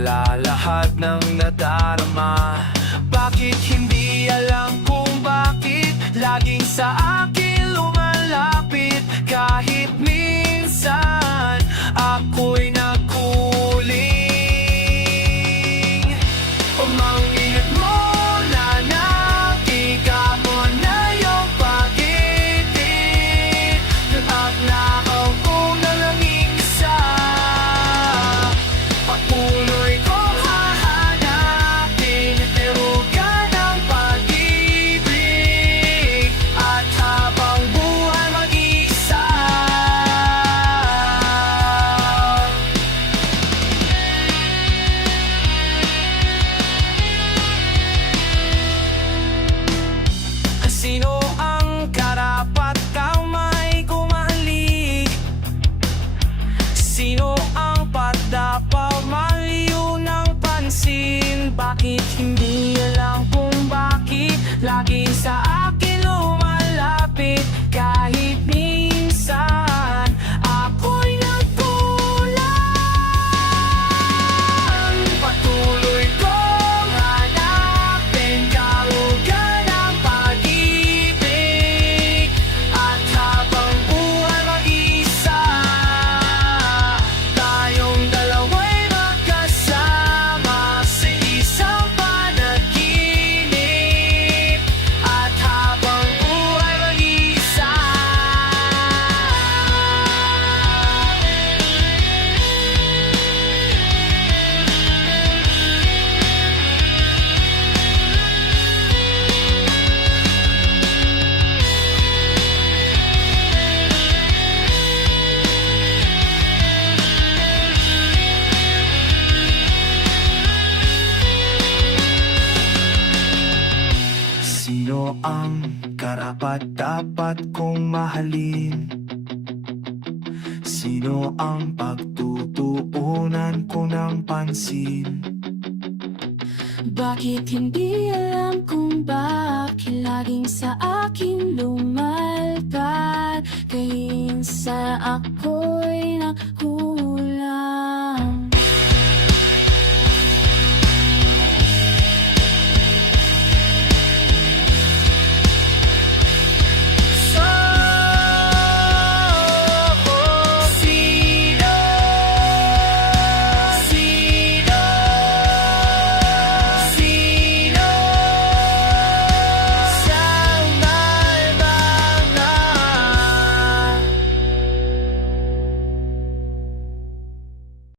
Wala lahat ng nadarama. Bakit hindi alam kung bakit laging sa akin lumalapit? Kahit minsan ako'y nagkuling. Umangingat mo na nakita mo na yung pag-ibig, at nakaupo na lang isa. Patuloy kong hahanapin, derugan ng pag-ibig, at habang buhay mag-isa. Sino ang karapat-damay kumahalik? Sino ang padapaw maliw ng pansin? Bakit hindi alam kung bakit laging sa akin lumalapit? Kahit minsan ako'y nagkulang. Patuloy kong hanapin, karugan ng pag-ibig, at habang buhay mag-isa, tayong dalawa'y magkasama sa isang panaginip, at habang buhay mag-isa. Sino ang karapat-dapat kong mahalin? Sino ang pagtutuunan ko ng pansin? Bakit hindi alam kung bakit laging sa akin lumalpad? Kaya sa ako'y nagkulang.